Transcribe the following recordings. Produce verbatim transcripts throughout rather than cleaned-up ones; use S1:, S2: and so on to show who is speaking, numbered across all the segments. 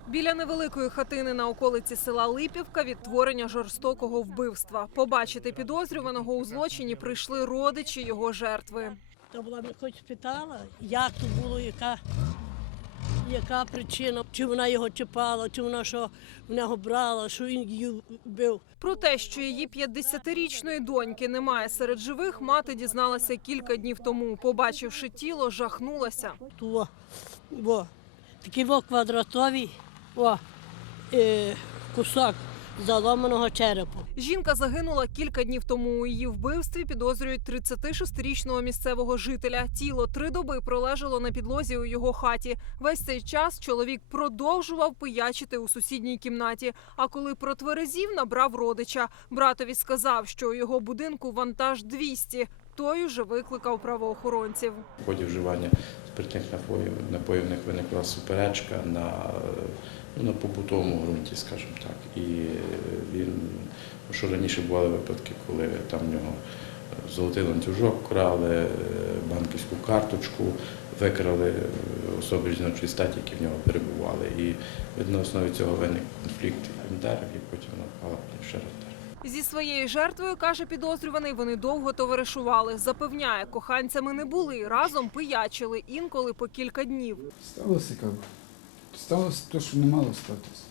S1: Біля невеликої хатини на околиці села Липівка відтворення жорстокого вбивства. Побачити підозрюваного у злочині прийшли родичі його жертви.
S2: Та була мене хоч спитала, як то було, яка, яка причина, чи вона його чіпала, чи вона що в нього брала, що він її бив.
S1: Про те, що її п'ятдесятирічної доньки немає серед живих, мати дізналася кілька днів тому. Побачивши тіло, жахнулася.
S2: Во, во, такий во квадратовий во, е, кусок заломаного черепу.
S1: Жінка загинула кілька днів тому. У її вбивстві підозрюють тридцятишестирічного місцевого жителя. Тіло три доби пролежало на підлозі у його хаті. Весь цей час чоловік продовжував пиячити у сусідній кімнаті. А коли протверезів, набрав родича. Братові сказав, що у його будинку вантаж двісті. Той уже викликав правоохоронців.
S3: В ході вживання спиртних напоїв, напоїв в них виникла суперечка на, ну, на побутовому ґрунті, скажімо так. І він, що раніше бували випадки, коли там в нього золотий ланцюжок вкрали, банківську карточку, викрали особи жіночої статі, які в нього перебували. І на основі цього виник конфлікт, він вдарив, і потім напала ще раз.
S1: Зі своєю жертвою, каже підозрюваний, вони довго товаришували. Запевняє, коханцями не були, разом пиячили, інколи по кілька днів.
S4: Сталося як? Сталося те, що не мало статися.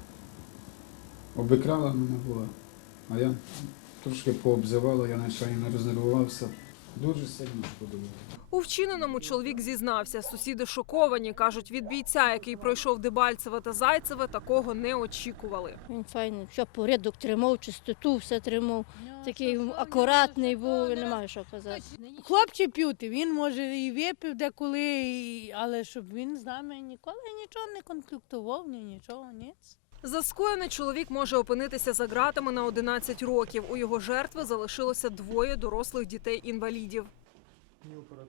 S4: Обікрала мене була, а я трошки пообзивала, я не рознервувався. Дуже сильно шкодував.
S1: У вчиненому чоловік зізнався. Сусіди шоковані. Кажуть, від бійця, який пройшов Дебальцеве та Зайцеве, такого не очікували.
S5: Він файний, все порядок тримав, чистоту все тримав. Такий акуратний був, не маю що казати.
S6: Хлопці п'ють, він може і випив деколи, і... але щоб він з нами ніколи нічого не конфліктував, ні нічого, ніц.
S1: За скоєне чоловік може опинитися за ґратами на одинадцять років. У його жертви залишилося двоє дорослих дітей-інвалідів.